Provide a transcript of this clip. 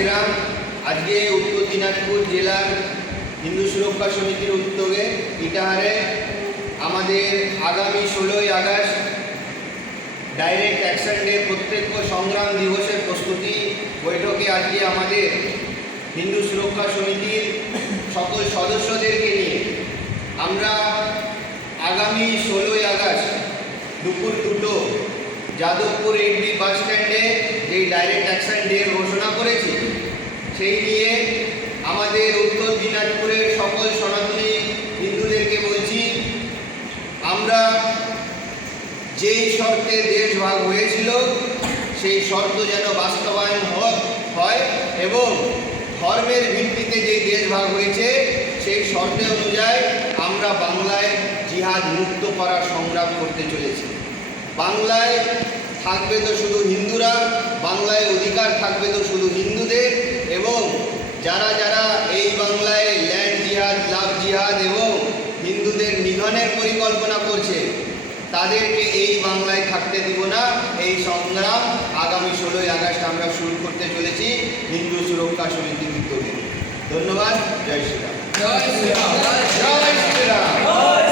শ্রীরাম। আজকে উত্তর দিনাজপুর জেলার হিন্দু সুরক্ষা সমিতির উদ্যোগে ইটাহারে আমাদের আগামী 16ই আগস্ট ডাইরেক্ট অ্যাকশন ডে প্রত্যক্ষ সংগ্রাম দিবসের প্রস্তুতি বৈঠকে আজকে আমাদের হিন্দু সুরক্ষা সমিতির সকল সদস্যদেরকে নিয়ে আমরা আগামী 16ই আগস্ট দুপুর 2টো যাদবপুর এইডি বাস স্ট্যান্ডে যেই ডাইরেক্ট অ্যাকশন ডে ঘোষণা করেছি, সেই নিয়ে আমাদের উত্তর দিনাজপুরের সকল সনাতনী হিন্দুদেরকে বলছি, আমরা যেই শর্তে দেশ ভাগ হয়েছিল সেই শর্ত যেন বাস্তবায়ন হয় এবং ধর্মের ভিত্তিতে যেই দেশ ভাগ হয়েছে সেই শর্তে অনুযায়ী আমরা বাংলায় জিহাদ মুক্ত করার সংগ্রাম করতে চলেছি। বাংলায় থাকবে তো শুধু হিন্দুরা, বাংলায় অধিকার থাকবে তো শুধু হিন্দুদের, এবং যারা যারা এই বাংলায় ল্যান্ড জিহাদ, লাভ জিহাদ এবং হিন্দুদের নিধনের পরিকল্পনা করছে তাদেরকে এই বাংলায় থাকতে দিব না। এই সংগ্রাম আগামী 16ই আগস্ট আমরা শুরু করতে চলেছি হিন্দু সুরক্ষা সমিতির উদ্যোগে। ধন্যবাদ। জয় শ্রীরাম। জয় শ্রীরাম। জয় শ্রীরাম।